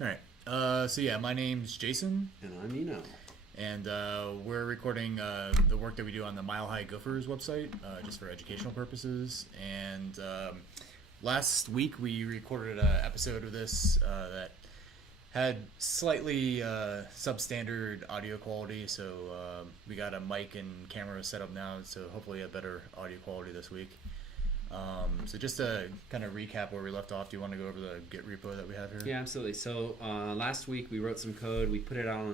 All right. So yeah, my name's Jason, And I'm Eno. and we're recording the work that we do on the Mile High Gophers website, just for educational purposes. And last week we recorded an episode of this that had slightly substandard audio quality. So we got a mic and camera set up now, so hopefully a better audio quality this week. So just to kind of recap where we left off, do you want to go over the Git repo that we have here? Yeah, absolutely. So last week we wrote some code. We put it out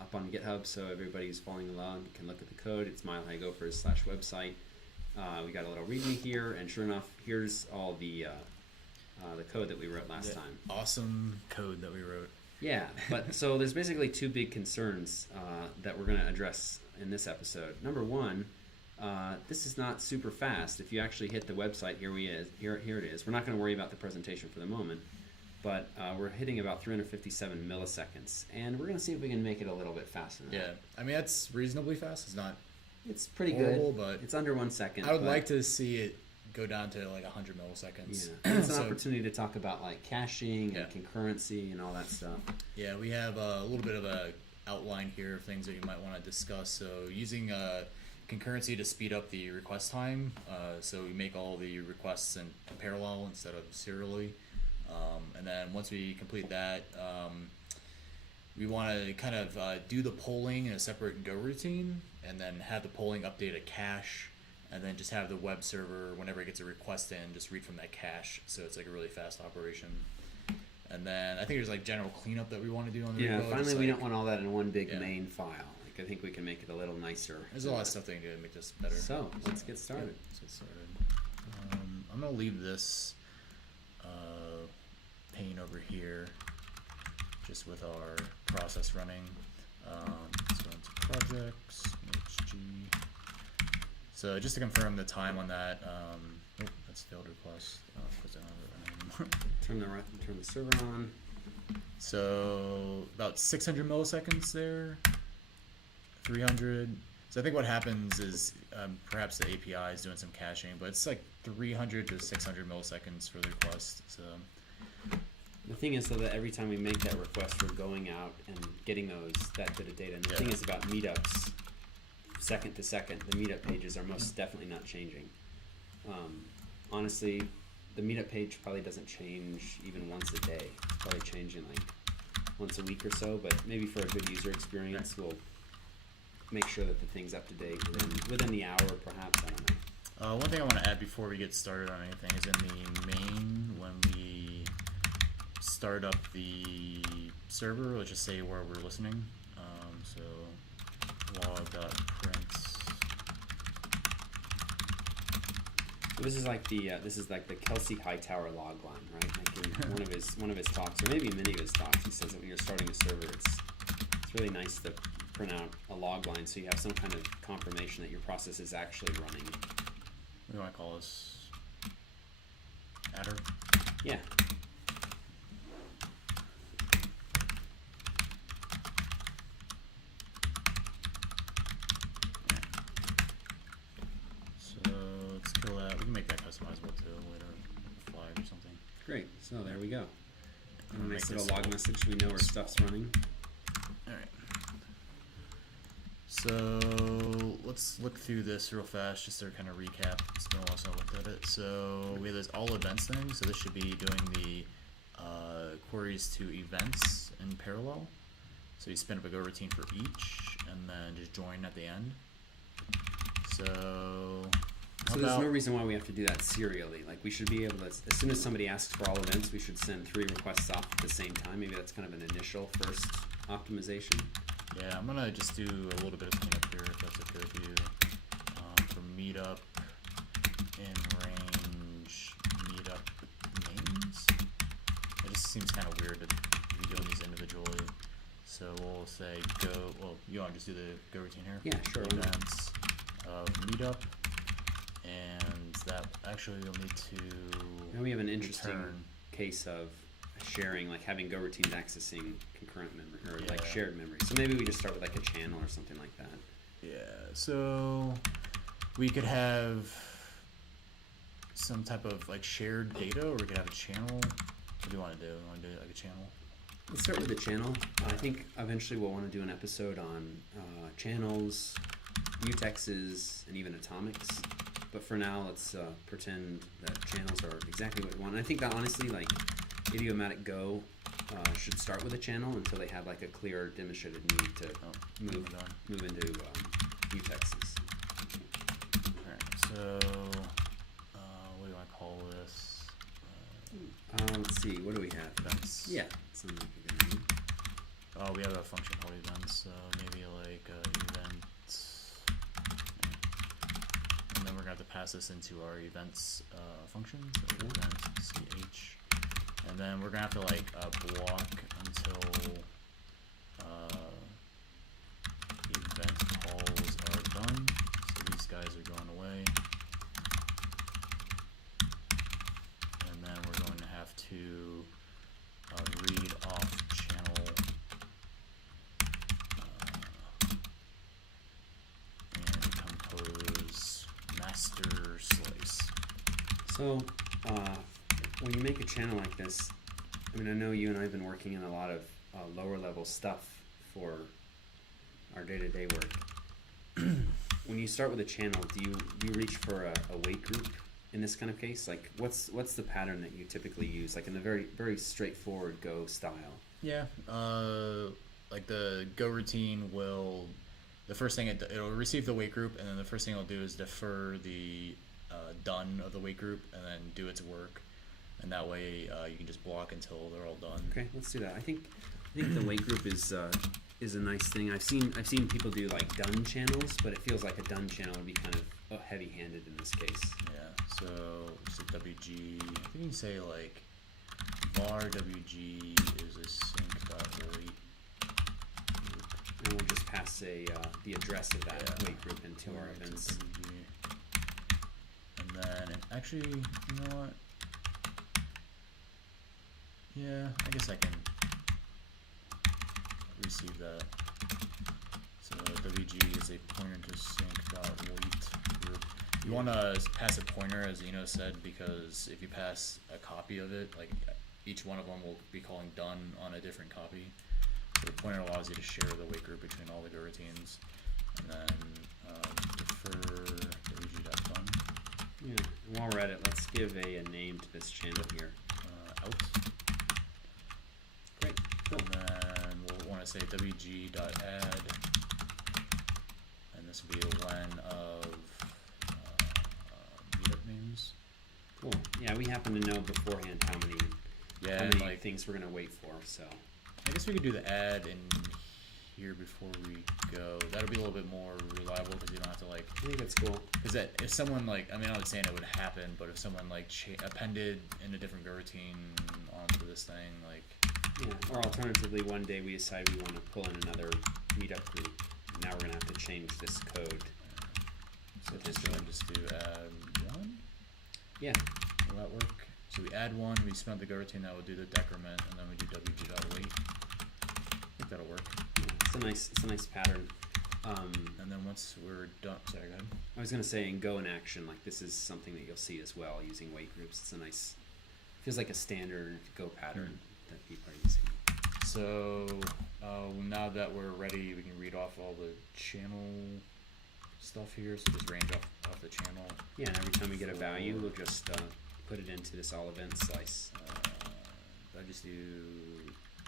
up on GitHub, so everybody's following along can look at the code. It's milehighgophers.website. We got a little README here, and sure enough, here's all the code that we wrote last time. Awesome code that we wrote. Yeah, but so there's basically two big concerns that we're going to address in this episode. Number one, this is not super fast. If you actually hit the website, here it is. We're not going to worry about the presentation for the moment, but we're hitting about 357 milliseconds, and we're going to see if we can make it a little bit faster than that. Yeah, I mean that's reasonably fast. It's not It's pretty horrible, good, but it's under 1 second. I would like to see it go down to like 100 milliseconds. Yeah, it's an opportunity to talk about like caching and concurrency and all that stuff. Yeah, we have a little bit of a outline here of things that you might want to discuss. So using concurrency to speed up the request time, so we make all the requests in parallel instead of serially, and then once we complete that, we want to kind of do the polling in a separate Go routine, and then have the polling update a cache, and then just have the web server, whenever it gets a request in, just read from that cache, so it's like a really fast operation. And then I think there's like general cleanup that we want to do on the repo. Finally, we don't want all that in one big main file. I think we can make it a little nicer. There's a lot of stuff they can do to make this better. So let's get started. Yeah, let's get started. I'm gonna leave this pane over here, just with our process running. Let's go into projects, HG. So just to confirm the time on that. Oh, that's failed request. Turn the server on. So about 600 milliseconds there. 300. So I think what happens is perhaps the API is doing some caching, but it's like 300 to 600 milliseconds for the request. So the thing is, though, that every time we make that request, we're going out and getting that bit of data. And the thing is about meetups, second to second, the meetup pages are most definitely not changing. Honestly, the meetup page probably doesn't change even once a day. It's probably changing like once a week or so, but maybe for a good user experience, we'll make sure that the thing's up to date within the hour, perhaps. I don't know. One thing I want to add before we get started on anything is in the main, when we start up the server, let's just say where we're listening. So log.print. This is like the Kelsey Hightower log line, right? Like in one of his talks, or maybe many of his talks, he says that when you're starting a server, it's really nice to print out a log line so you have some kind of confirmation that your process is actually running. What do you want to call this? Adder? Yeah. So let's kill that. We can make that customizable too later, flag or something. Great. So there we go. And a Make nice little this log message so we know where stuff's running. Alright. So let's look through this real fast just to kind of recap. It's been a while since I looked at it. So we have this all events thing. So this should be doing the queries to events in parallel. So you spin up a Go routine for each, and then just join at the end. So there's no reason why we have to do that serially. Like we should be able to, as soon as somebody asks for all events, we should send 3 requests off at the same time. Maybe that's kind of an initial first optimization. Yeah, I'm gonna just do a little bit of cleanup here if that's okay with you. For Meetup, in range, Meetup names. It just seems kind of weird to be doing these individually. So we'll say go. Well, you want to just do the Go routine here? Yeah, sure. Events of Meetup, and that actually you'll need to. Now we have an interesting return. case of sharing, like having Go routines accessing concurrent memory or like shared memory. So maybe we just start with like a channel or something like that. Yeah. So we could have some type of like shared data, or we could have a channel. What do you want to do? You want to do like a channel? Let's start with the channel. I think eventually we'll want to do an episode on channels, mutexes, and even atomics. But for now, let's pretend that channels are exactly what we want. And I think that honestly, like, idiomatic Go should start with a channel until they have like a clear demonstrated need to move into mutexes. Alright, so what do I call this? Let's see, what do we have? Events. Yeah, something like a good name. Oh, we have a function called events, so maybe like event. And then we're gonna have to pass this into our events function, so event ch. And then we're gonna have to like block until event calls are done. So these guys are going away. And then we're going to have to read off channel and compose master slice. So, when you make a channel like this, I mean, I know you and I have been working in a lot of lower level stuff for our day-to-day work. When you start with a channel, do you reach for a weight group in this kind of case? Like, what's the pattern that you typically use, like in the very, very straightforward Go style? Yeah, like the Go routine will, the first thing it'll receive the weight group, and then the first thing it'll do is defer the done of the weight group, and then do its work, and that way you can just block until they're all done. Okay, let's do that. I think the weight group is a nice thing. I've seen people do like done channels, but it feels like a done channel would be kind of heavy-handed in this case. Yeah. So just a WG. I think you can say like var WG is a sync.weight. And we'll just pass the address of that weight group into our events. And then, actually, you know what? Yeah, I guess I can receive that. So WG is a pointer to sync.weight group. You want to pass a pointer, as Eno said, because if you pass a copy of it, like each one of them will be calling done on a different copy. So the pointer allows you to share the weight group between all the Go routines. And then defer WG.done. Yeah. And while we're at it, let's give a name to this channel here. Out. Great. Cool. And then we'll want to say WG.add. And this will be a len of meetup names. Cool. Yeah, we happen to know beforehand how many like, things we're going to wait for, so. I guess we could do the add in here before we go. That'll be a little bit more reliable because you don't have to like. I think that's cool. Because if someone like, I mean, I'm not saying it would happen, but if someone like appended in a different Go routine onto this thing, like. Yeah. Or alternatively, one day we decide we want to pull in another meetup group. And now we're going to have to change this code. So just do add one. Yeah. Will that work? So we add one, we spent the Go routine, that will do the decrement, and then we do WG.weight. I think that'll work. Yeah, it's a nice pattern. And then once we're done, sorry, go ahead. I was going to say in Go in action, like this is something that you'll see as well using weight groups. It's a nice, feels like a standard Go pattern that people are using. So now that we're ready, we can read off all the channel stuff here. So just range off the channel. Yeah, and every time we get a value, we'll just put it into this all event slice. I just do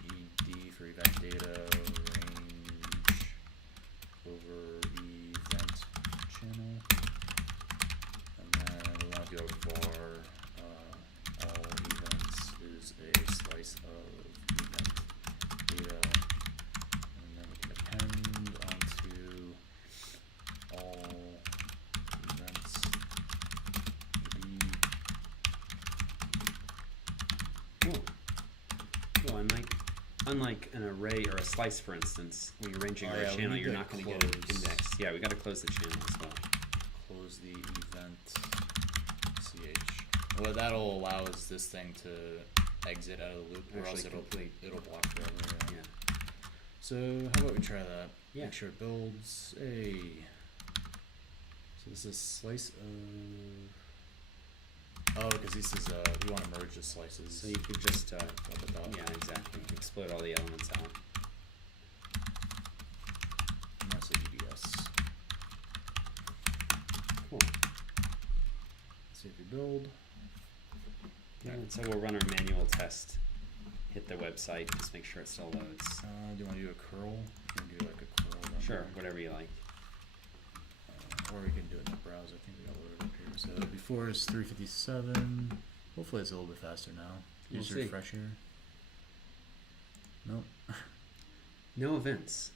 ED for event data, range over event channel, and then we want to do a var all events is a slice of event data, and then we can append onto all events Cool. Unlike an array or a slice, for instance, when you're ranging over a channel, you're not going to get an index. Yeah, we got to close the channel as well. Close the event ch. What that'll allow is this thing to exit out of the loop, or else it'll block forever. Yeah. So how about we try that? Yeah. Make sure it builds. So this is slice of. Oh, because this is we want to merge the slices. So you could just yeah, exactly. exploit all the elements out. And that's the EBS. Cool. See if you build. Yeah, and so we'll run our manual test. Hit the website, just make sure it still loads. Do you want to do a curl? You can do like a curl. Sure, whatever you like. Or we can do it in the browser. I think we got loaded up here. So before it's 357. Hopefully it's a little bit faster now. We'll Just see. refresh here. Nope. No events.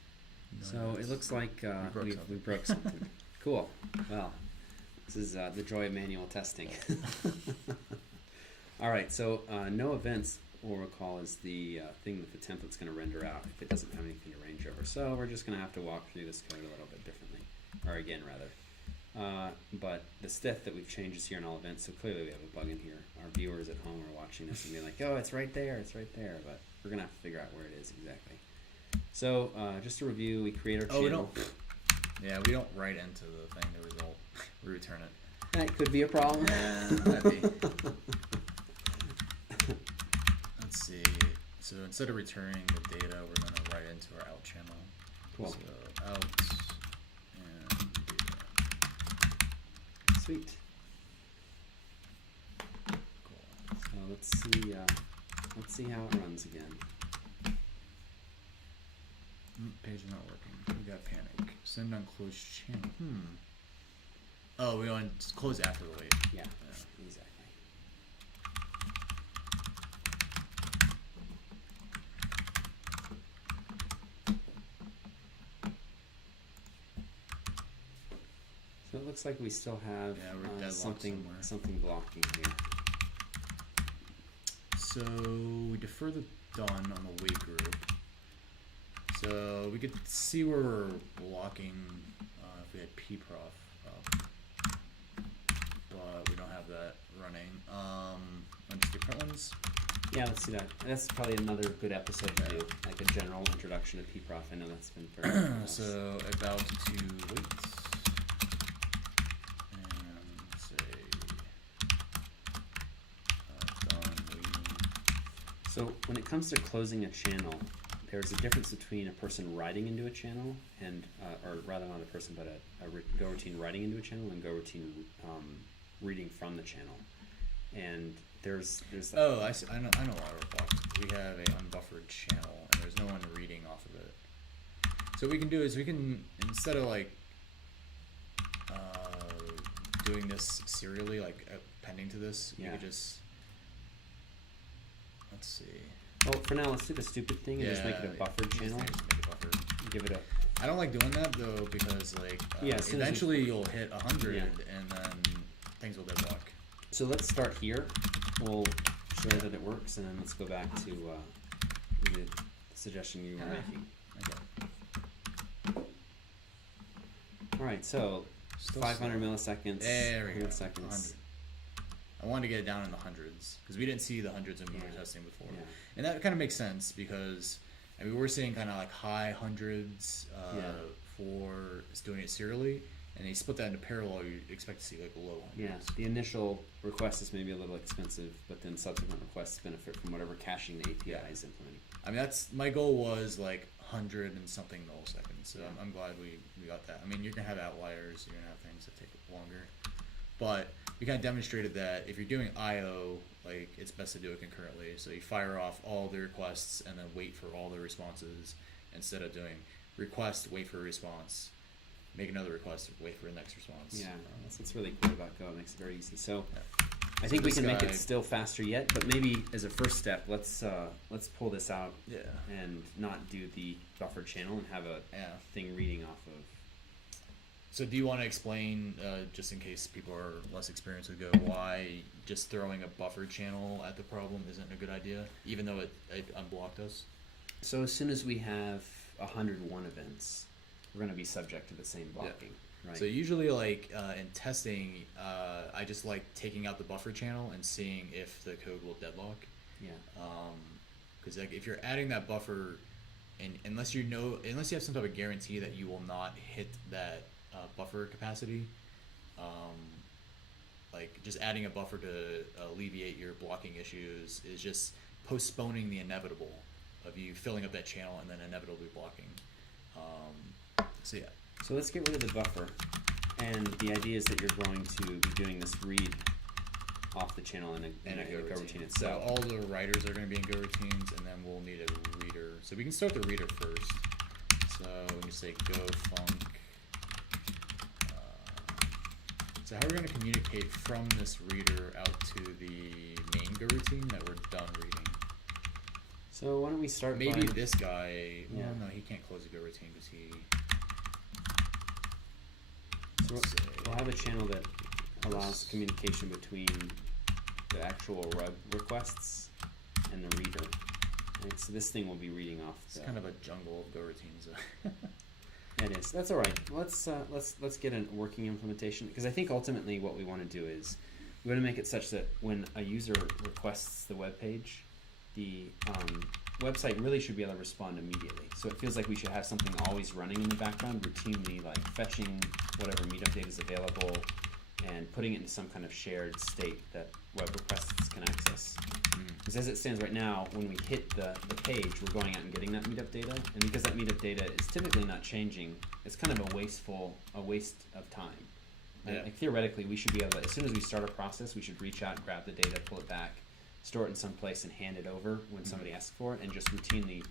No So events. it looks like We we broke something. Cool. Well, this is the joy of manual testing. All right, so no events, we'll recall, is the thing that the template's going to render out if it doesn't have anything to range over. So we're just going to have to walk through this code a little bit differently, or again, rather. But the stuff that we've changed is here in all events, so clearly we have a bug in here. Our viewers at home are watching this and being like, oh, it's right there, but we're going to have to figure out where it is exactly. So just to review, we create our channel. We don't. Yeah, we don't write into the thing the result. We return it. That could be a problem. Might be. Let's see. So instead of returning the data, we're going to write into our out channel. Cool. So out and data. Sweet. Cool. So let's see how it runs again. Page is not working. We got panic. Send on closed channel. Oh, we want to close after the wait. Yeah, exactly. So it looks like we still have we're deadlocked somewhere. something blocking here. So we defer the done on the wait group. So we could see where we're blocking if we had pprof up, but we don't have that running. Want to skip Heartlands? Yeah, let's do that. That's probably another good episode to do, like a general introduction to pprof. I know that's been very So about to wait and say done waiting. So when it comes to closing a channel, there's a difference between a person writing into a channel and, or rather not a person, but a go routine writing into a channel and go routine reading from the channel. And there's Oh, I see. I know why we're blocked. We have a unbuffered channel, and there's no one reading off of it. So what we can do is we can, instead of like doing this serially, like appending to this, we could just, let's see. Well, for now, let's do the stupid thing and just make it a buffered channel. Just make it buffered. Give it a. I don't like doing that though because like eventually you'll hit 100 and then things will deadlock. So let's start here. We'll show that it works, and then let's go back to the suggestion you were making. Okay. All right, so Still 500 slow. milliseconds. There we go. 100 seconds. 100. I wanted to get it down in the hundreds because we didn't see the hundreds when we were testing before, Yeah. and that kind of makes sense because I mean we're seeing kind of like high hundreds for doing it serially, and you split that into parallel, you expect to see like low hundreds. Yeah, the initial request is maybe a little expensive, but then subsequent requests benefit from whatever caching the API is implementing. I mean that's my goal was like 100 and something milliseconds, so I'm glad we got that. I mean you're gonna have outliers, you're gonna have things that take longer, but we kind of demonstrated that if you're doing I/O, like it's best to do it concurrently. So you fire off all the requests and then wait for all the responses instead of doing request, wait for a response, make another request, wait for the next response. Yeah, that's what's really cool about Go. It makes it very easy. So Yeah. I think we this can make guy- it still faster yet, but maybe as a first step, let's pull this out Yeah. and not do the buffer channel and have a thing reading off of. So do you want to explain, just in case people are less experienced with Go, why just throwing a buffer channel at the problem isn't a good idea, even though it unblocked us? So as soon as we have 101 events, we're going to be subject to the same blocking, right? So usually, like in testing, I just like taking out the buffer channel and seeing if the code will deadlock. Yeah. Because like if you're adding that buffer, and unless you have some type of guarantee that you will not hit that buffer capacity, like just adding a buffer to alleviate your blocking issues is just postponing the inevitable of you filling up that channel and then inevitably blocking. So yeah. So let's get rid of the buffer. And the idea is that you're going to be doing this read off the channel in a go-routine itself. So all the writers are going to be in go-routines, and then we'll need a reader. So we can start the reader first. So we can say go func. So how are we going to communicate from this reader out to the main go-routine that we're done reading? So why don't we start Maybe by... this guy... Yeah. Well, no, he can't close a go-routine because he... So we'll have a channel that allows communication between the actual web requests and the reader. Right? So this thing will be reading off. It's kind of a jungle of go-routines. It is. That's all right. Let's get a working implementation, because I think ultimately what we want to do is we want to make it such that when a user requests the web page, the website really should be able to respond immediately. So it feels like we should have something always running in the background, routinely like fetching whatever Meetup data is available and putting it into some kind of shared state that web requests can access. Because as it stands right now, when we hit the page, we're going out and getting that Meetup data, and because that Meetup data is typically not changing, it's kind of a waste of time. Yeah. Like theoretically, we should be able to, as soon as we start a process, we should reach out, grab the data, pull it back, store it in some place, and hand it over when somebody asks for it, and just routinely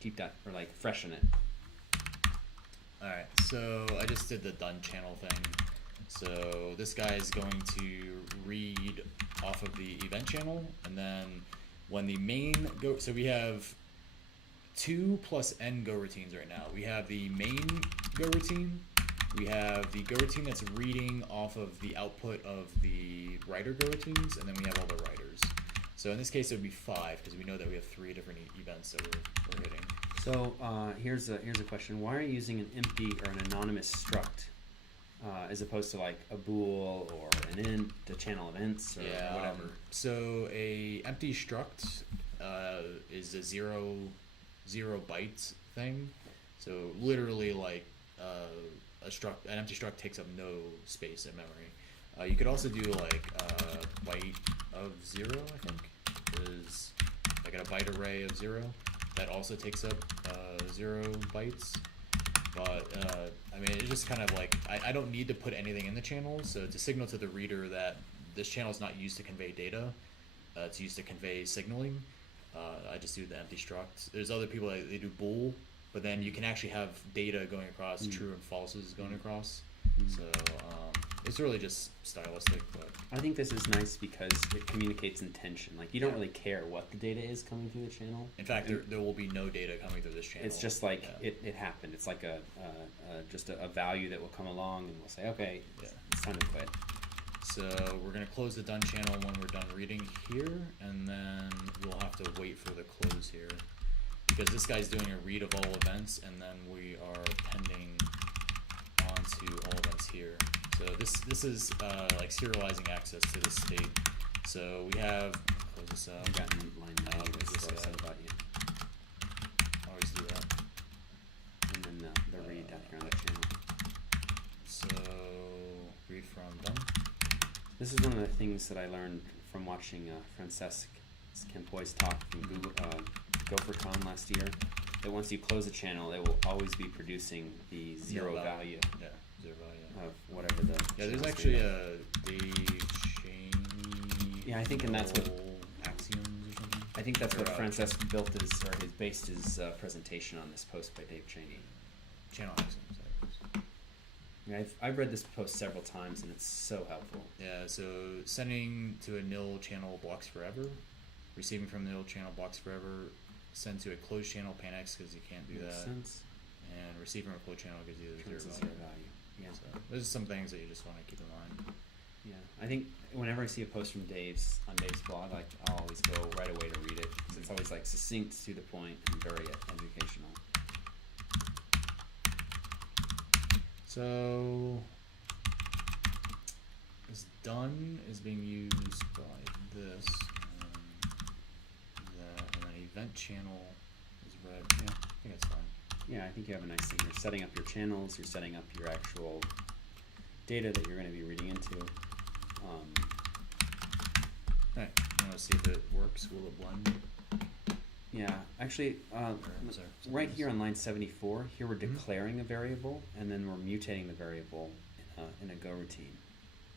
keep that, or like freshen it. Alright, so I just did the done channel thing. So this guy is going to read off of the event channel, and then when the main go, so we have 2 plus n go routines right now. We have the main go routine, we have the go routine that's reading off of the output of the writer go routines, and then we have all the writers. So in this case it would be 5, because we know that we have 3 different events that we're hitting. So here's a question. Why are you using an empty or an anonymous struct as opposed to like a bool or an int to channel events or whatever? So a empty struct is a zero bytes thing. So literally like an empty struct takes up no space in memory. You could also do like a byte of 0, I think, is like a byte array of 0 that also takes up 0 bytes. But I mean, it's just kind of like I don't need to put anything in the channel, so to signal to the reader that this channel is not used to convey data, it's used to convey signaling. I just do the empty struct. There's other people that they do bool, but then you can actually have data going across, true and falses going across. So it's really just stylistic. But I think this is nice because it communicates intention. Like you don't really care what the data is coming through the channel. In fact, there will be no data coming through this channel. It's just like it happened. It's like just a value that will come along, and we'll say, okay, it's time to quit. So we're going to close the done channel when we're done reading here, and then we'll have to wait for the close here, because this guy's doing a read of all events, and then we are pending onto all events here. So this is like serializing access to the state. So we have, close this out. I got line language, so I said about you. Always do that. And then the read down here on the channel. So read from done. This is one of the things that I learned from watching Francesc Campoy's talk from GopherCon last year. That once you close a channel, they will always be producing the zero value. Yeah, 0 value. Of whatever the. Yeah, there's actually a Dave Cheney. Yeah, I think, and that's what axioms or something. I think that's what Francesc based his presentation on this post by Dave Cheney. Channel axioms. Yeah, I've read this post several times, and it's so helpful. Yeah, so sending to a nil channel blocks forever, receiving from nil channel blocks forever, send to a closed channel panics because you can't do Makes that, sense. and receiving from a closed channel gives you the Turns zero to value. Yeah. So those are some things that you just want to keep in mind. Yeah, I think whenever I see a post from Dave's on Dave's blog, like I'll always go right away to read it because it's always like succinct, to the point, and very educational. So this done is being used by this, and then event channel is read. Yeah, I think it's fine. Yeah, I think you have a nice thing. You're setting up your channels. You're setting up your actual data that you're going to be reading into. Alright, you want to see if it works? Will it blend? Yeah, actually, sorry, right here on line 74, here we're declaring a variable, and then we're mutating the variable in a Go routine.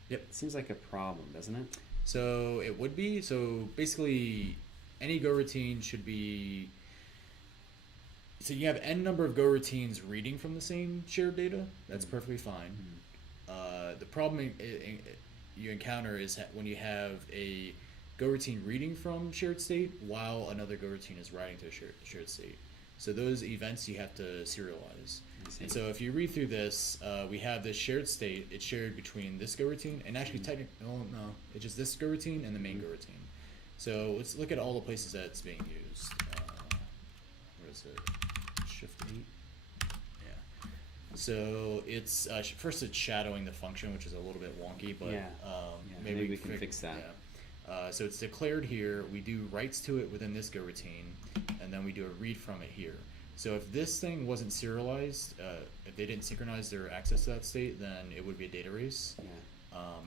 Yep. It seems like a problem, doesn't it? So it would be. So basically, any Go routine should be. So you have n number of Go routines reading from the same shared data. That's perfectly fine. The problem you encounter is when you have a Go routine reading from shared state while another Go routine is writing to a shared state. So those events you have to serialize. And so if you read through this, we have this shared state. It's shared between this Go routine and actually technically, no, it's just this Go routine and the main Go routine. So let's look at all the places that it's being used. What is it? Shift 8. Yeah. So it's first it's shadowing the function, which is a little bit wonky, but maybe we can fix that. Yeah. So it's declared here. We do writes to it within this Go routine, and then we do a read from it here. So if this thing wasn't serialized, if they didn't synchronize their access to that state, then it would be a data race. Yeah.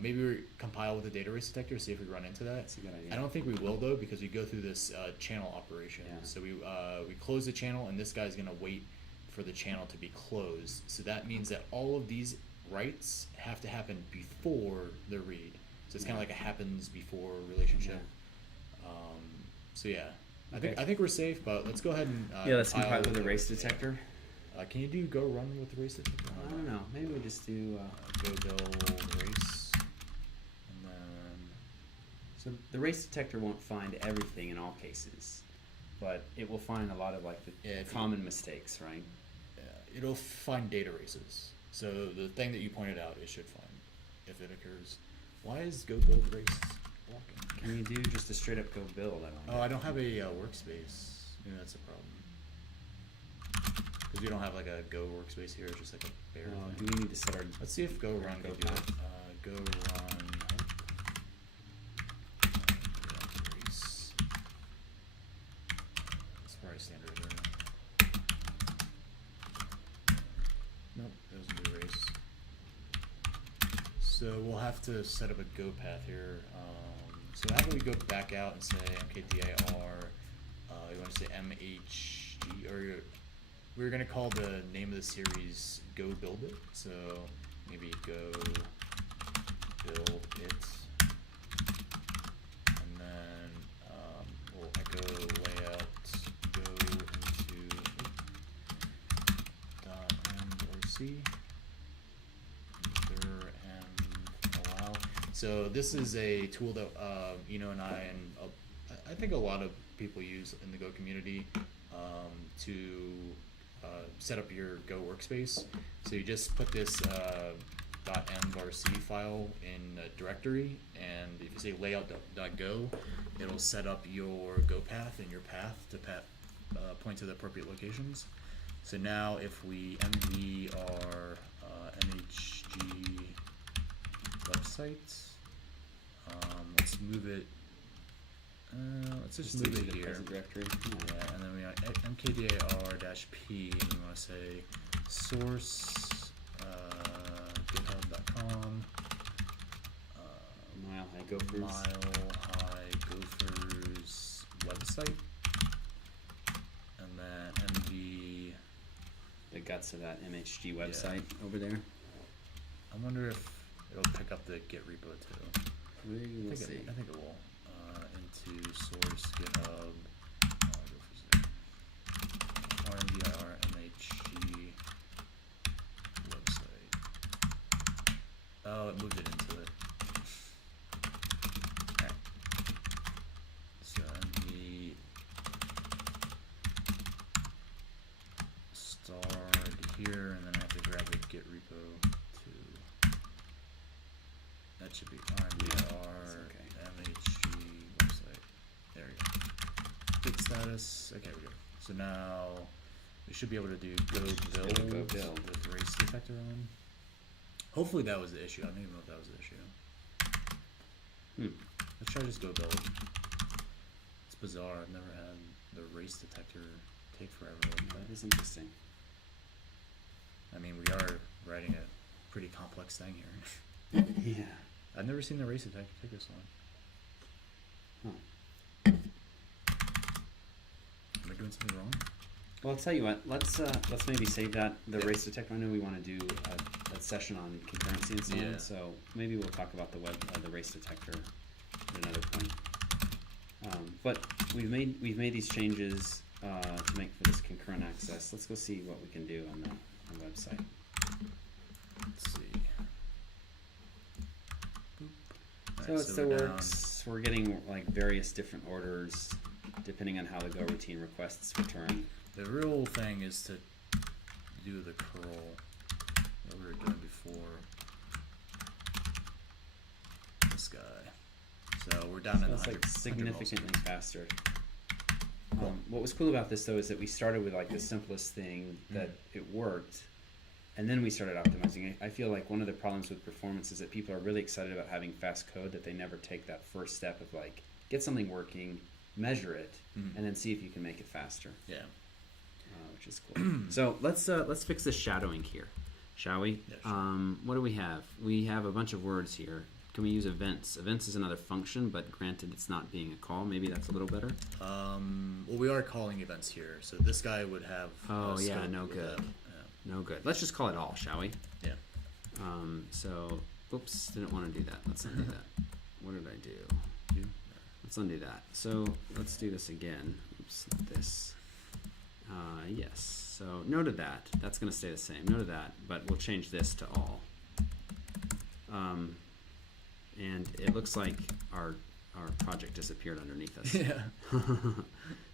Maybe we compile with a data race detector, see if we run into that. That's a good idea. I don't think we will though, because we go through this channel operation. Yeah. So we close the channel, and this guy's gonna wait for the channel to be closed. So that means that all of these writes have to happen before the read. So it's kind of like a happens before relationship. Yeah. So yeah, I think we're safe, but let's go ahead and let's compile with the race detector. Can you do go run with the race detector? I don't know. Maybe we just do go build race, and then so the race detector won't find everything in all cases, but it will find a lot of like the common mistakes, right? Yeah, it'll find data races. So the thing that you pointed out, it should find if it occurs. Why is go build race blocking? Can you do just a straight up go build? I don't have a workspace. Maybe that's a problem. Because we don't have like a Go workspace here. It's just like a bare do we need to set our... Let's see if Go run can do it. Go run race. It's probably standard there. Nope, that doesn't do race. So we'll have to set up a Go path here. So how do we go back out and say mkdir, you want to say mhg, or we're going to call the name of the series Go Build It. So maybe Go Build It. And then we'll echo layout go into .mrc. Allow. So this is a tool that Eno and I think a lot of people use in the Go community to set up your Go workspace. So you just put this .mrc file in a directory, and if you say layout.go, it'll set up your Go path and your path to point to the appropriate locations. So now if we mv our mhg website, let's move it. Let's just move it here. Directory. Yeah, and then we want mkdir-p, and we want to say source github.com Mile High Gophers. Mile High Gophers website, and then mv the guts of that MHG website over there. I wonder if it'll pick up the Git repo too. We'll see. I think it will. Into source GitHub rmdir mhg website. Oh, it moved it into it. Okay. So mv start here, and then I have to grab the Git repo too. That should be rmdir mhg website. There we go. Git status. Okay, we go. So now we should be able to do go build with race detector on. Hopefully that was the issue. I don't even know if that was the issue. Let's try just go build. It's bizarre. I've never had the race detector take forever. That is interesting. I mean, we are writing a pretty complex thing here. Yeah. I've never seen the race detector take this long. doing something wrong? Well, I'll tell you what. Let's maybe save that the race detector. I know we want to do a session on concurrency and so on. So maybe we'll talk about the race detector at another point. But we've made these changes to make for this concurrent access. Let's go see what we can do on the website. Let's see. So it still works. We're getting like various different orders depending on how the go-routine requests return. The real thing is to do the curl that we were doing before. This guy. So we're down in the 100. Like significantly faster. What was cool about this though is that we started with like the simplest thing that it worked, and then we started optimizing it. I feel like one of the problems with performance is that people are really excited about having fast code, that they never take that first step of like get something working, measure it, and then see if you can make it faster. Yeah. Which is cool. So let's fix this shadowing here, shall we? Yeah, sure. What do we have? We have a bunch of words here. Can we use events? Events is another function, but granted it's not being a call. Maybe that's a little better. Well, we are calling events here, so this guy would have. Oh yeah, no with good. that. Yeah. No good. Let's just call it all, shall we? Yeah. So, oops, didn't want to do that. Let's undo that. What did I do? Let's undo that. So let's do this again. Oops, not this. Yes. So note of that. That's going to stay the same. Note of that, but we'll change this to all. And it looks like our project disappeared underneath us. Yeah.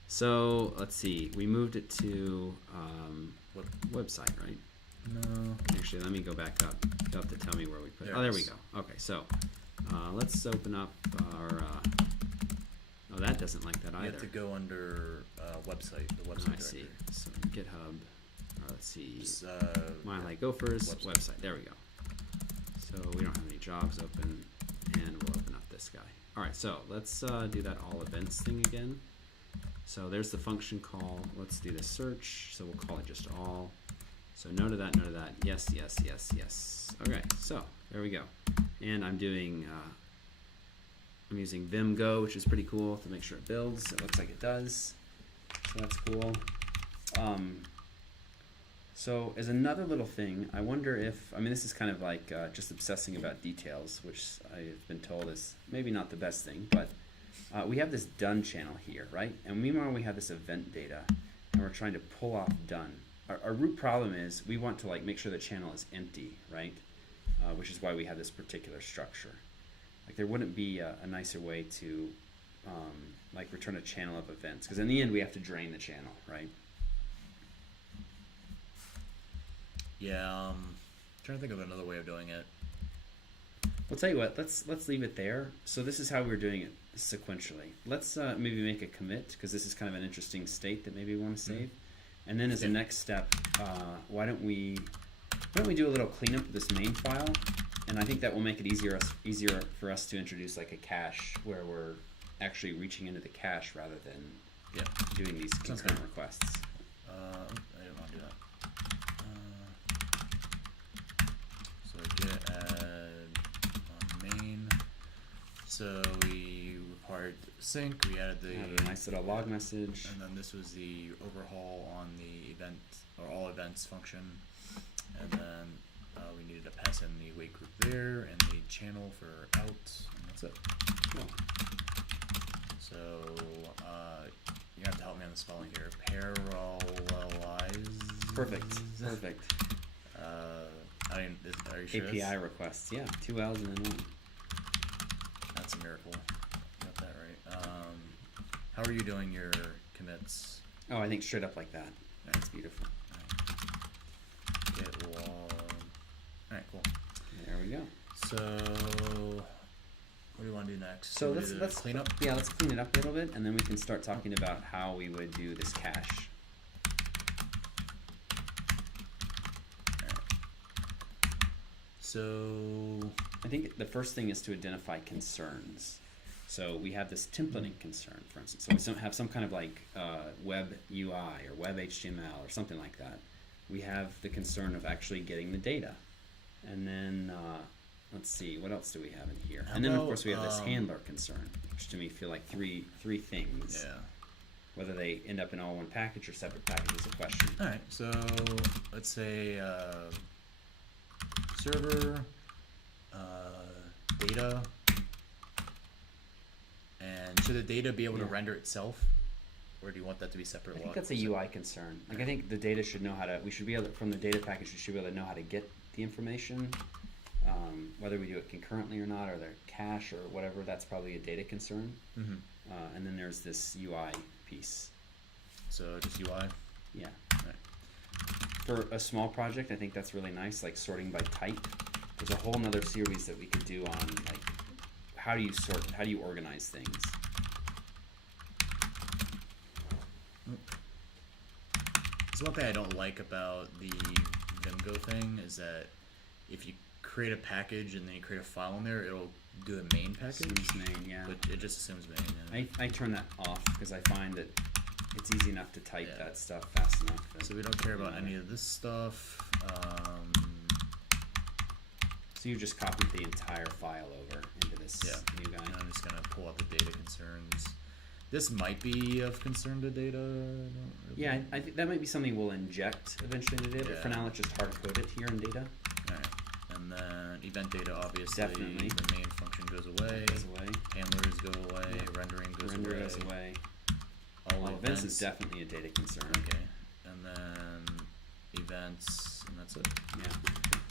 So let's see. We moved it to website, right? No. Actually, let me go back up. You'll have to tell me where we put it. There Oh, there it we is. go. Okay, so let's open up our. Oh, that doesn't like that You either. have to go under website, the website I see. directory. So GitHub. Or let's see. Just, My like Gophers website. website. There we go. So we don't have any jobs open, and we'll open up this guy. All right. So let's do that all events thing again. So there's the function call. Let's do the search. So we'll call it just all. So note of that. Note of that. Yes. Yes. Yes. Yes. Okay. So there we go. And I'm doing. I'm using Vim Go, which is pretty cool to make sure it builds. It looks like it does. So that's cool. So as another little thing, I wonder if, I mean, this is kind of like just obsessing about details, which I've been told is maybe not the best thing, but we have this done channel here, right? And meanwhile, we have this event data, and we're trying to pull off done. Our root problem is we want to like make sure the channel is empty, right? Which is why we have this particular structure. Like there wouldn't be a nicer way to like return a channel of events, because in the end we have to drain the channel, right? Yeah. Trying to think of another way of doing it. We'll tell you what. Let's leave it there. So this is how we're doing it sequentially. Let's maybe make a commit, because this is kind of an interesting state that maybe we want to save. And then as a next step, why don't we do a little cleanup of this main file? And I think that will make it easier for us to introduce like a cache where we're actually reaching into the cache rather than doing these concurrent requests. I didn't want to do that. So git add main. So we required sync. We added Have a nice little log message. and then this was the overhaul on the event or all events function, and then we needed to pass in the wait group there and the channel for out, and that's it. Cool. So you have to help me on the spelling here. Parallelize. Perfect. Perfect. I mean, are you sure? API requests. Yeah, 2 L's and then 1. That's a miracle. Got that right. How are you doing your commits? Oh, I think straight up like that. That's beautiful. Git log. Alright, cool. There we go. So, what do you want to do next? So Do we let's do the clean up. Yeah, let's clean it up a little bit, and then we can start talking about how we would do this cache. So, I think the first thing is to identify concerns. So we have this templating concern, for instance. So we have some kind of like web UI or web HTML or something like that. We have the concern of actually getting the data. And then, let's see, what else do we have in here? And then, of course, we have this handler concern, which to me feel like three things. yeah. Whether they end up in all one package or separate package is a question. All right, so let's say server, data, and should the data be able to render itself, or do you want that to be separate? I think that's a UI concern. Like, I think the data should know how to. We should be able to, from the data package. We should be able to know how to get the information, whether we do it concurrently or not, or their cache or whatever. That's probably a data concern. Mm-hmm. And then there's this UI piece. So just UI. Yeah. Right. For a small project, I think that's really nice, like sorting by type. There's a whole nother series that we could do on like how do you sort, how do you organize things. So one thing I don't like about the Vimgo thing is that if you create a package and then you create a file in there, it'll do a main package. Assumes main, yeah. But it just assumes main. Yeah. I turn that off because I find that it's easy enough to type that stuff fast enough. So we don't care about any of this stuff. So you just copied the entire file over into this new guy. And I'm just gonna pull up the data concerns. This might be of concern to data. Yeah, I think that might be something we'll inject eventually into data. But for now, let's just hard code it here in data. All right, and then event data, obviously, Definitely. the main function goes away. Handlers go away. Rendering goes away. All events is definitely a data concern. Okay, and then events, and that's it. Yeah.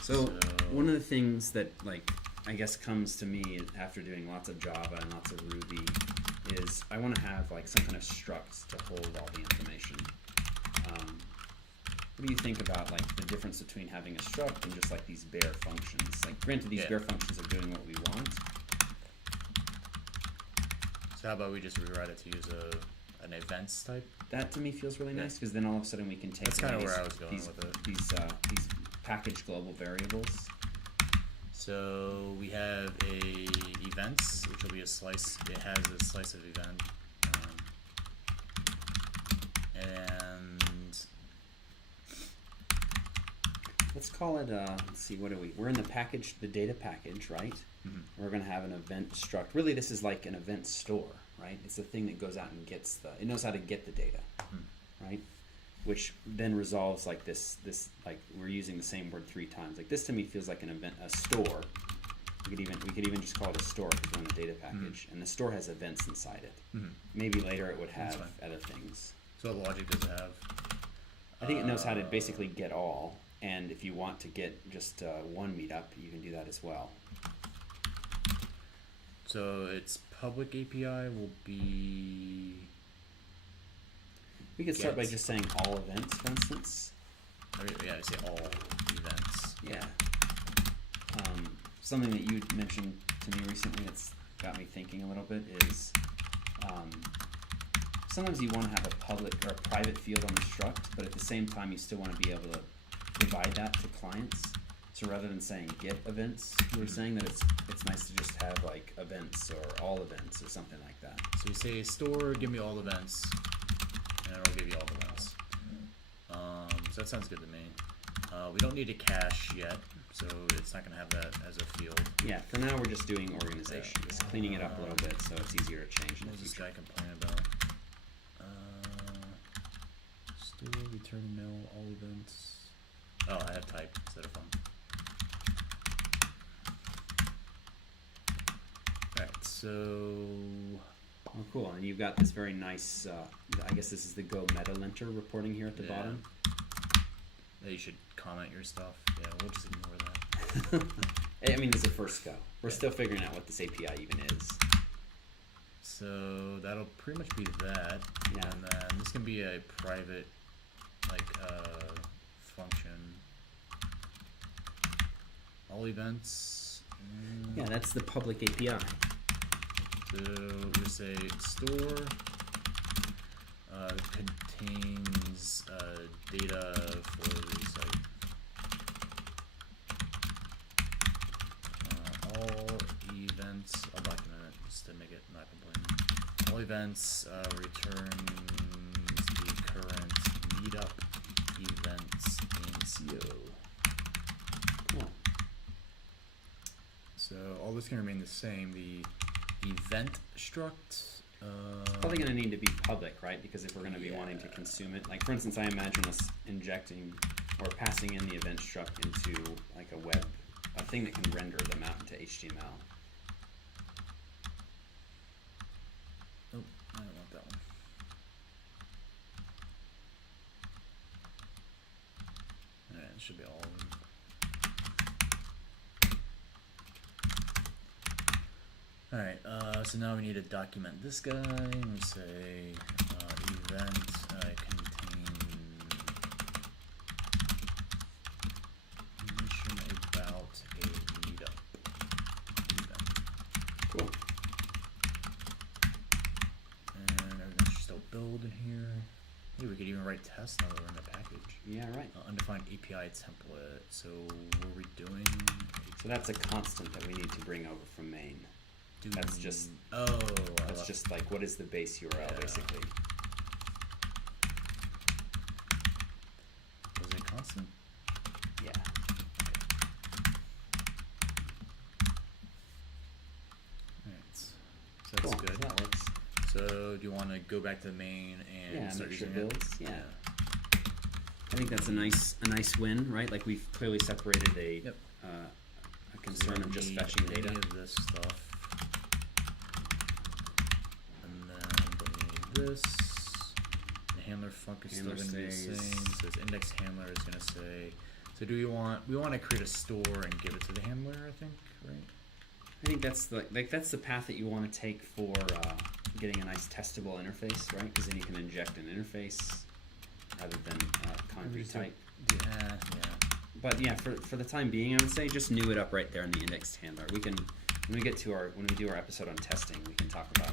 So one of the things that, like, I guess comes to me after doing lots of Java and lots of Ruby is I want to have like some kind of struct to hold all the information. What do you think about like the difference between having a struct and just like these bare functions? Like, granted, these bare functions are doing what we want. So how about we just rewrite it to use an events type? That to me feels really nice because then all of a sudden we can take That's kind of where I was going with it. These package global variables. So we have a events, which will be a slice. It has a slice of event, and let's call it. Let's see. What are we? We're in the package, the data package, right? Mm-hmm. We're going to have an event struct. Really, this is like an event store, right? It's the thing that goes out and gets it knows how to get the data, right? Which then resolves like this like we're using the same word 3 times. Like, this to me feels like an event, a store. We could even just call it a store because we're in the data package, and the store has events inside it. Maybe later it would have other things. So what logic does it have? I think it knows how to basically get all, and if you want to get just one meetup, you can do that as well. So its public API will be. We could start by just saying all events, for instance. Yeah, I say all events. Yeah. Something that you mentioned to me recently that's got me thinking a little bit is sometimes you want to have a public or a private field on the struct, but at the same time you still want to be able to provide that to clients. So rather than saying get events, we're saying that it's nice to just have like events or all events or something like that. So you say store, give me all events, and it'll give you all events. So that sounds good to me. We don't need a cache yet, so it's not going to have that as a field. Yeah, for now we're just doing organization, just cleaning it up a little bit so it's easier to change in the What does this future. guy complain about? Store, return nil, all events. Oh, I have type instead of fun. Alright, so. Oh, cool. And you've got this very nice, I guess this is the Go meta linter reporting here at the bottom. Yeah, you should comment your stuff. Yeah, we'll just ignore that. I mean, it's a first go. We're still figuring out what this API even is. So that'll pretty much be that. Yeah. And then this can be a private, like, function. All events. Yeah, that's the public API. So we say store contains data for the site. All events. I'll document it just to make it not complaining. All events returns the current meetup events in CO. Cool. So all this can remain the same. The event struct It's probably going to need to be public, right? Because if we're going to be wanting to consume it, like for instance, I imagine us injecting or passing in the event struct into like a thing that can render them out into HTML. Oh, I don't want that one. Alright, it should be all of them. Alright, so now we need to document this guy. We say event contain information about a meetup event. Cool. And everything should still build in here. Hey, we could even write tests now that we're in the package. Yeah, right. Undefined API template. So what are we doing? So that's a constant that we need to bring over from main. That's just that's just like what is the base URL basically. Was it constant? Yeah. Alright. So that's Cool. good. So that works. So do you want to go back to the main and start make sure using it builds. it? Yeah. I think that's a nice win, right? Like we've clearly separated a concern of just fetching data. Any of this stuff. And then we need this. The handler func is still going to be the same. So this index handler is going to say. So do we want to create a store and give it to the handler? I think, right? I think that's that's the path that you want to take for getting a nice testable interface, right? Because then you can inject an interface rather than concrete type. Yeah. But yeah, for the time being, I would say just new it up right there in the indexed handler. We can when we do our episode on testing, we can talk about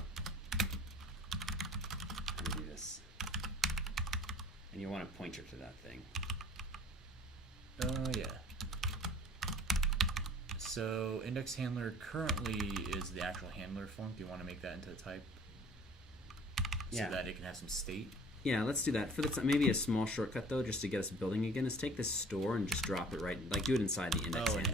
how to do this. And you want a pointer to that thing. Yeah. So index handler currently is the actual handler func. Do you want to make that into a type? So that it can have some state? Yeah, let's do that. For the maybe a small shortcut though, just to get us building again, is take this store and just drop it right, like do it inside the index handler.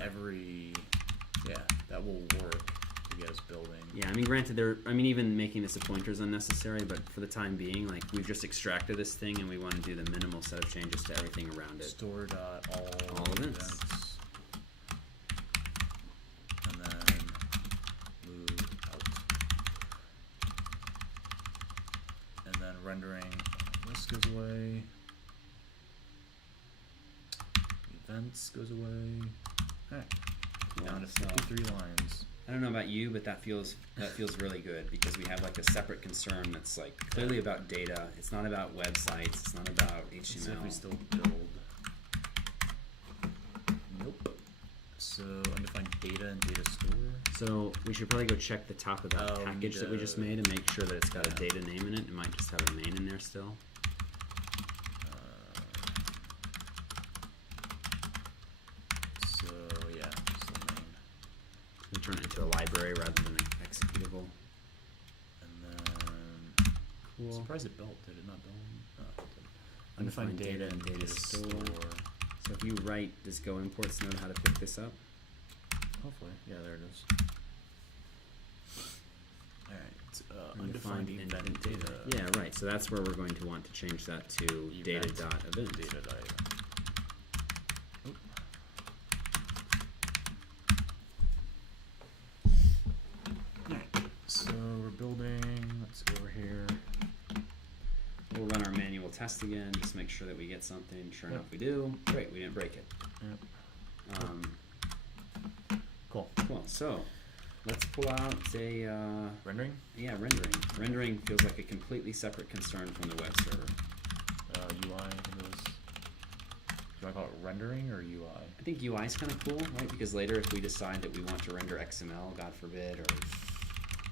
That will work to get us building. Yeah, I mean, granted, even making this a pointer is unnecessary, but for the time being, like we've just extracted this thing and we want to do the minimal set of changes to everything around it. Store all events. And then move out. And then rendering. This goes away. Events goes away. Alright. Down to 53 lines. I don't know about you, but that feels really good because we have like a separate concern that's like clearly about data. It's not about websites. It's not about HTML. Let's see if we still build. Nope. So undefined data and data store. So we should probably go check the top of that package that we just made and make sure that it's got a data name in it. It might just have a main in there still. We turn it into a library rather than an executable. And then, cool. I'm surprised it built. Did it not build? No, it didn't. Undefined data and data store. So if you write, does Go imports know how to pick this up? Hopefully, yeah, there it is. All right, undefined event data. Yeah, right. So that's where we're going to want to change that to data.event. Data.event. So we're building, let's go over here. We'll run our manual test again, just make sure that we get something. Sure enough we do. Great, we didn't break it. Cool. So let's pull out a rendering? Yeah, rendering. Rendering feels like a completely separate concern from the web server. UI, I think it was. Do you want to call it rendering or UI? I think UI is kind of cool, right? Because later if we decide that we want to render XML, God forbid, or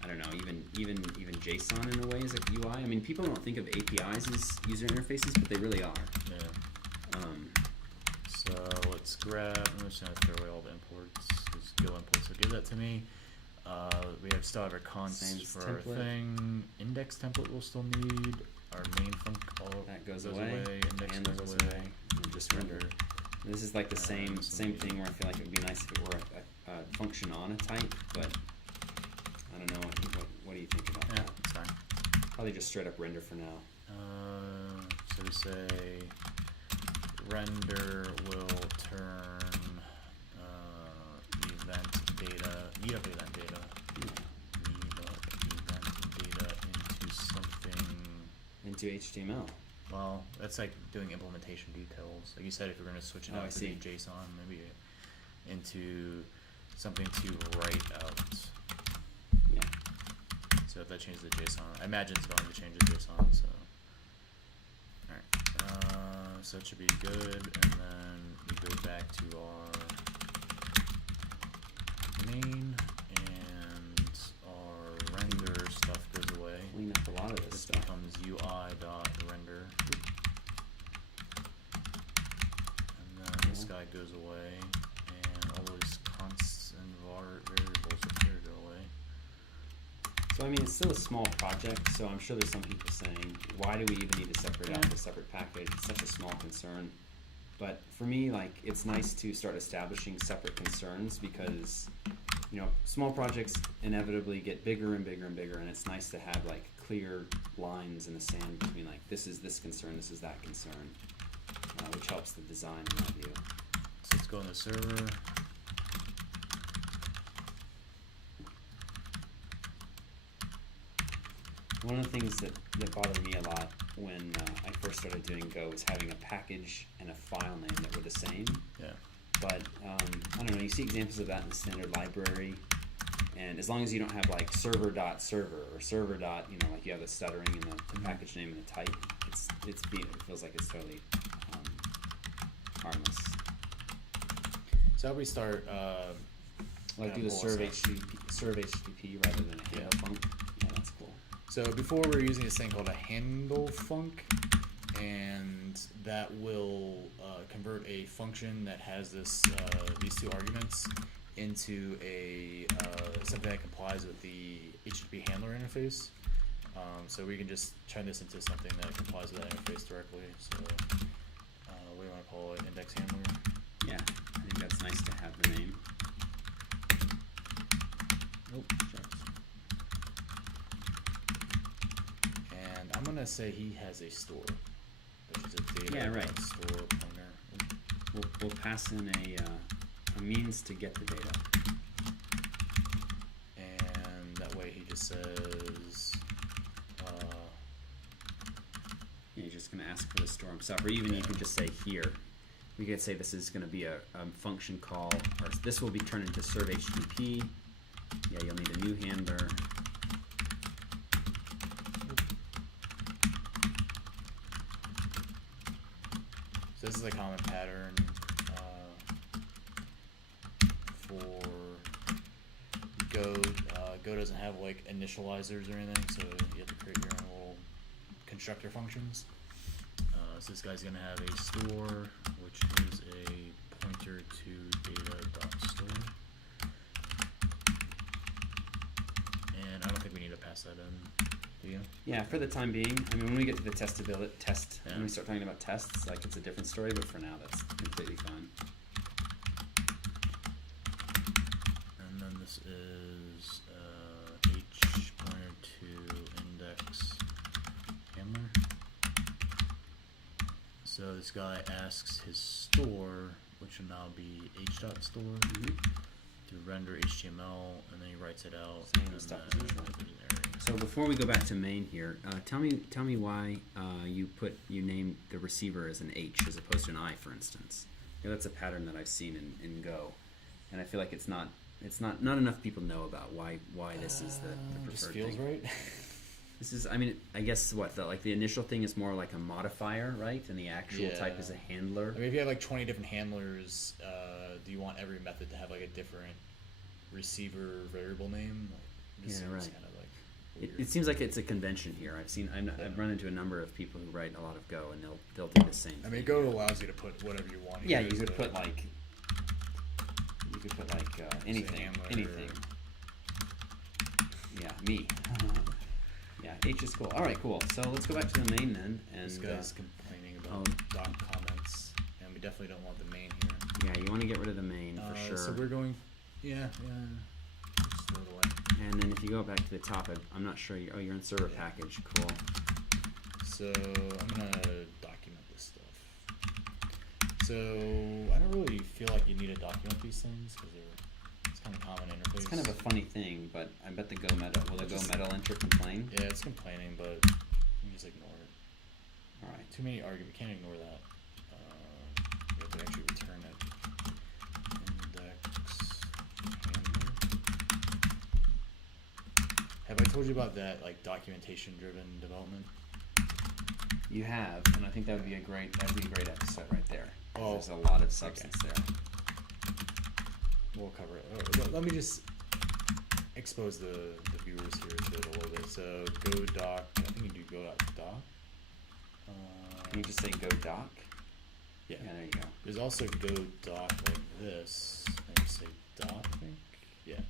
I don't know, even JSON in a way is a UI. I mean, people don't think of APIs as user interfaces, but they really are. Yeah. So let's grab. I'm just gonna throw away all the imports. Just Go imports. So give that to me. We still have our const for our thing. Index template we'll still need. Our main func that goes away. Index goes away. And just render. This is like the same thing where I feel like it would be nice if it were a function on a type, but I don't know. What do you think about that? It's fine. Probably just straight up render for now. So we say render will turn event data, Meetup event data, Meetup event data into something. Into HTML. Well, that's like doing implementation details. Like you said, if you're going to switch it out to be JSON, maybe into something to write out. Yeah. So if that changes the JSON, I imagine it's going to change the JSON. So, all right. So it should be good, and then we go back to our main, and our render stuff goes away. Clean up a lot of this stuff. Becomes UI.render, and then this guy goes away, and all those consts and variables up here go away. So I mean, it's still a small project, so I'm sure there's some people saying, why do we even need to separate out a separate package? It's such a small concern. But for me, like, it's nice to start establishing separate concerns because, you know, small projects inevitably get bigger and bigger and bigger, and it's nice to have like clear lines in the sand between like, this is this concern, this is that concern, which helps the design in my view. So let's go on the server. One of the things that bothered me a lot when I first started doing Go was having a package and a file name that were the same. Yeah. But I don't know, you see examples of that in the standard library, and as long as you don't have like server.server or server dot, you know, like you have the stuttering and the package name and the type, it feels like it's totally harmless. So how do we start? Like do the serve HTTP rather than a handle func. Yeah, that's cool. So before we were using this thing called a handle func, and that will convert a function that has this these two arguments into a something that complies with the HTTP handler interface. So we can just turn this into something that complies with that interface directly. So what do you want to call it? Index handler? Yeah, I think that's nice to have the name. Oh, shucks. And I'm gonna say he has a store, which is a data store pointer. We'll pass in a means to get the data. And that way he just says Yeah, you're just going to ask for the store himself, or even you could just say here. We could say this is going to be a function call, or this will be turned into serve HTTP. Yeah, you'll need a new handler. So this is a common pattern for Go. Go doesn't have like initializers or anything, so you have to create your own little constructor functions. So this guy's gonna have a store, which is a pointer to data.store. And I don't think we need to pass that in, do you? Yeah, for the time being. I mean, when we get to the when we start talking about tests, like it's a different story, but for now that's completely fine. And then this is h pointer to index handler. So this guy asks his store, which will now be h.store, to render HTML, and then he writes it out. Same stuff as usual. So before we go back to main here, tell me why you named the receiver as an H as opposed to an I, for instance. You know, that's a pattern that I've seen in Go, and I feel like it's not enough people know about why this is the preferred just feels thing. right. This is, I mean, I guess the initial thing is more like a modifier, right? And the actual type is a handler. I mean, if you have like 20 different handlers, do you want every method to have like a different receiver variable name? Like, Yeah, right. Kind of like It seems like it's a convention here. I've run into a number of people who write a lot of Go, and they'll do the same. I mean, Go allows you to put whatever you want. Yeah, you could put like anything. Yeah, me. Yeah, H is cool. All right, cool. So let's go back to the main then. And this guy's complaining about doc comments, and we definitely don't want the main here. Yeah, you want to get rid of the main for sure. So we're going. Yeah. Just throw it away. And then if you go back to the top, I'm not sure. You're in server package. Cool. So I'm gonna document this stuff. So I don't really feel like you need to document these things because it's kind of common interface. It's kind of a funny thing, but I bet the Go Meta will the Go Meta linter complain? Yeah, it's complaining, but you can just ignore it. All right. Too many arguments. We can't ignore that. You have to actually return it. Index handler. Have I told you about that like documentation-driven development? You have, and I think that'd be a great episode right there. Oh, there's a lot of substance there. We'll cover it. Let me just expose the viewers here to it a little bit. So go doc. I think you do go doc. Can you just say go doc? Yeah. Yeah, there you go. There's also go doc like this. And you say doc, I think. Yeah.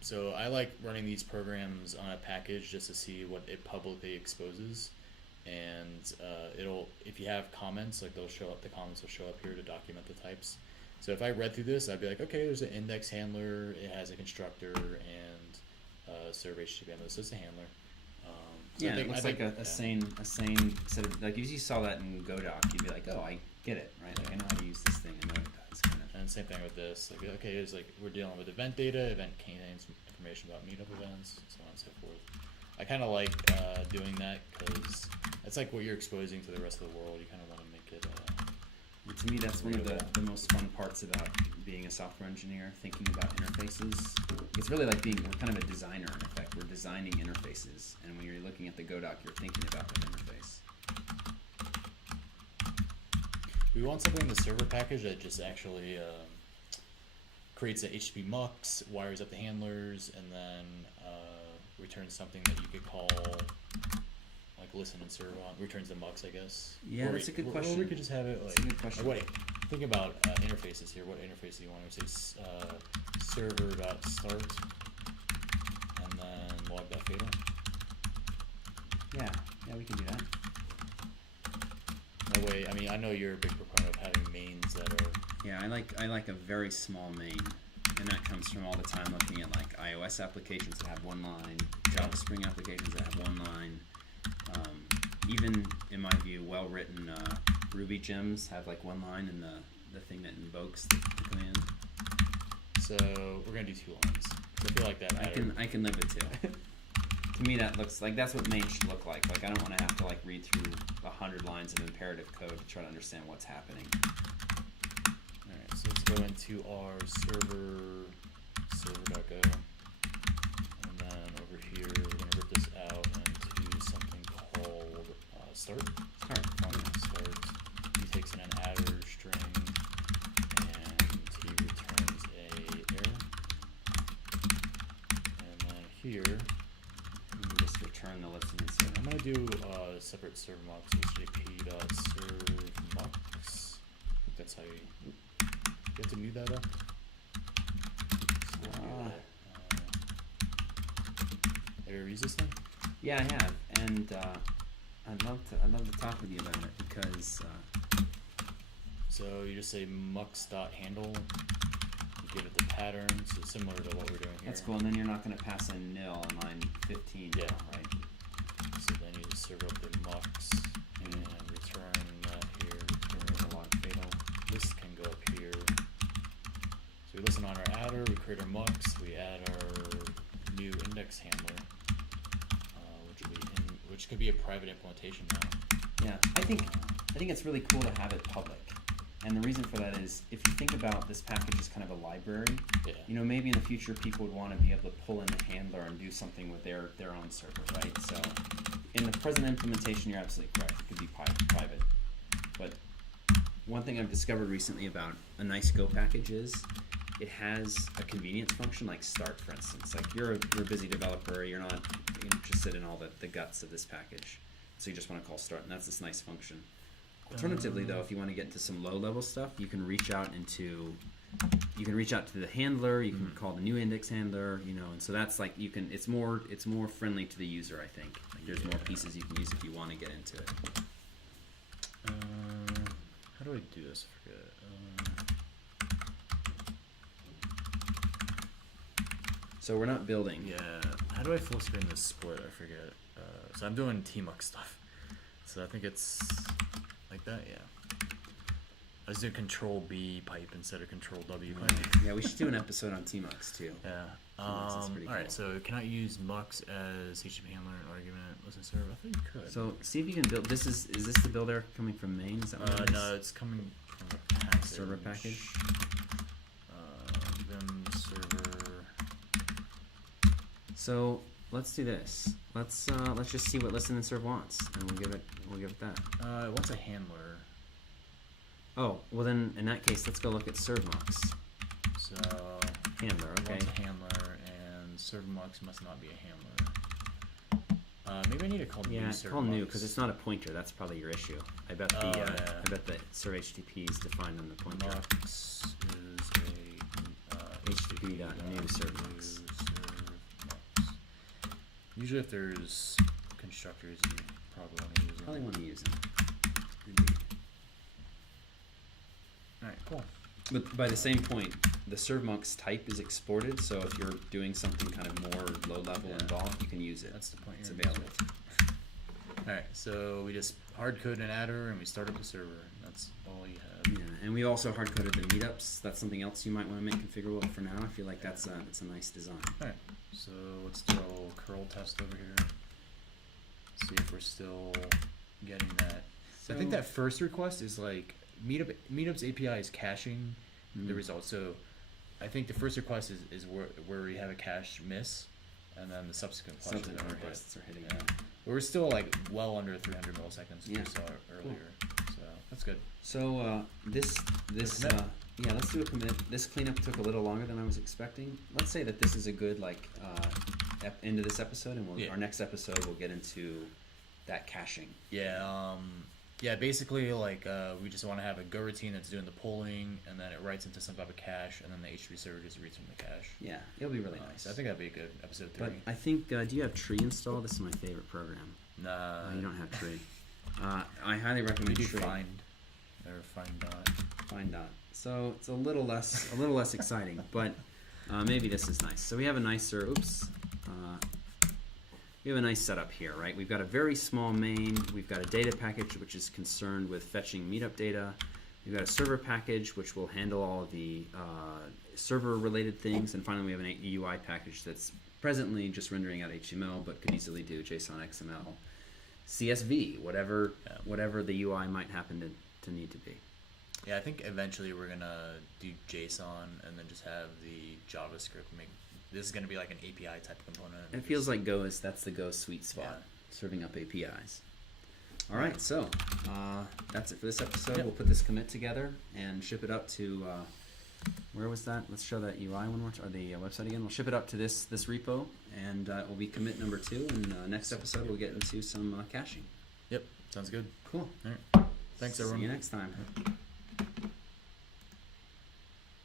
So I like running these programs on a package just to see what it publicly exposes, and it'll, if you have comments, like they'll show up. The comments will show up here to document the types. So if I read through this, I'd be like, okay, there's an index handler. It has a constructor and server HTTP. So it's a handler. So yeah, it looks like a sane set of, like if you saw that in GoDoc, you'd be like, oh, I get it, right? Like I know how to use this thing. I know what it does, kind of. And same thing with this. Like, okay, it's like we're dealing with event data. Event contains information about meetup events, so on and so forth. I kind of like doing that because that's like what you're exposing to the rest of the world. You kind of want to make it. To me, that's one of the most fun parts about being a software engineer, thinking about interfaces. It's really like we're kind of a designer in effect. We're designing interfaces, and when you're looking at the GoDoc, you're thinking about an interface. We want something in the server package that just actually creates a HTTP mux, wires up the handlers, and then returns something that you could call like listen and serve on. Returns the mux, I guess. Yeah, that's a good question. Or we could just have it like. That's a good question. Wait, think about interfaces here. What interface do you want to say? Server.start, and then log.fatal. Yeah, we can do that. No way. I mean, I know you're a big proponent of having mains that are. Yeah, I like a very small main, and that comes from all the time looking at like iOS applications that have one line, Java Spring applications that have one line. Even in my view, well-written Ruby gems have like one line in the thing that invokes the command. So we're gonna do 2 lines. So I feel like that. I can live with 2. To me, that looks like that's what main should look like. Like I don't want to have to like read through 100 lines of imperative code to try to understand what's happening. All right, so let's go into our server.go, and then over here we're gonna rip this out into something called start. Start. He takes in an adder string, and he returns a error, and then here. Just return the listen and serve. I'm gonna do a separate serve mux, http.serve mux. I think that's how you have to mute that up. Have you ever used this thing? Yeah, I have, and I'd love to talk with you about it because. So you just say mux.handle. You give it the pattern, so similar to what we're doing here. That's cool, and then you're not going to pass in nil on line 15. Yeah. Now, right? So then you just serve up the mux and return that here. Return the log fatal. This can go up here. So we listen on our adder, we create our mux, we add our new index handler, which could be a private implementation now. Yeah, I think it's really cool to have it public. And the reason for that is, if you think about this package as kind of a library, yeah. Maybe in the future people would want to be able to pull in the handler and do something with their own server, right? So in the present implementation, you're absolutely correct. It could be private. But one thing I've discovered recently about a nice Go package is it has a convenience function like start, for instance. Like you're a busy developer, you're not interested in all the guts of this package. So you just want to call start, and that's this nice function. Alternatively, though, if you want to get into some low-level stuff, you can reach out to the handler. You can call the new index handler, and so that's like it's more friendly to the user. I think like there's more pieces you can use if you want to get into it. How do I do this? I forget. So we're not building. Yeah. How do I full screen this split? I forget. So I'm doing tmux stuff. So I think it's like that. Yeah. I was doing Control B pipe instead of Control W pipe. Yeah, we should do an episode on tmux too. Yeah. Tmux is pretty all right. cool. So can I use mux as HTTP handler and argument? Listen server. I think you could. So see if you can build. This is this the builder coming from main? Is that what it is? No, it's coming from the package. Server package. Vim server. So let's do this. Let's just see what listen and serve wants, and we'll give it that. What's a handler? Oh, well then in that case, let's go look at servmux. So Handler, okay. what's a handler, and servmux must not be a handler. Maybe I need to call new Yeah, servmux. call new because it's not a pointer. That's probably your issue. I bet the yeah. I bet the serv HTTP is defined on the pointer. Mux is a HTTP.new servmux. Usually, if there's constructors, you probably want to use it. Probably want to use it. All right, cool. But by the same point, the servmux type is exported, so if you're doing something kind of more low level involved, you can use it. That's the point. It's You're available. All right, so we just hard code an adder and we start up the server. That's all you have. Yeah, and we also hard coded the meetups. That's something else you might want to make configurable for now. I feel like that's a nice design. All right, so let's do a little curl test over here. See if we're still getting that. So I think that first request is like Meetup's API is caching the results. So I think the first request is where we have a cache miss, and then the subsequent requests are hitting. Yeah. But we're still like well under 300 milliseconds Yeah. we saw earlier, so that's good. So let's do a commit. This cleanup took a little longer than I was expecting. Let's say that this is a good like end of this episode, and our next episode we'll get into that caching. Yeah, basically like we just want to have a go routine that's doing the polling, and then it writes into some type of cache, and then the HTTP server just reads from the cache. Yeah, it'll be really nice. So I think that'd be a good episode 3. But I think, do you have Tree installed? This is my favorite program. Nah. You don't have Tree. I highly recommend Tree. Find or find dot. Find dot. So it's a little less exciting, but maybe this is nice. So we have a nicer. We have a nice setup here, right? We've got a very small main. We've got a data package which is concerned with fetching meetup data. We've got a server package which will handle all of the server-related things, and finally we have an UI package that's presently just rendering out HTML, but could easily do JSON, XML, CSV, whatever the UI might happen to need to be. Yeah, I think eventually we're gonna do JSON and then just have the JavaScript make. This is gonna be like an API type component. It feels like that's the Go sweet spot, serving up APIs. All right, so that's it for this episode. We'll put this commit together and ship it up to where was that? Let's show that UI one more time, or the website again. We'll ship it up to this repo, and it will be commit number 2. And next episode we'll get into some caching. Yep, sounds good. Cool. All right, thanks everyone. See you next time.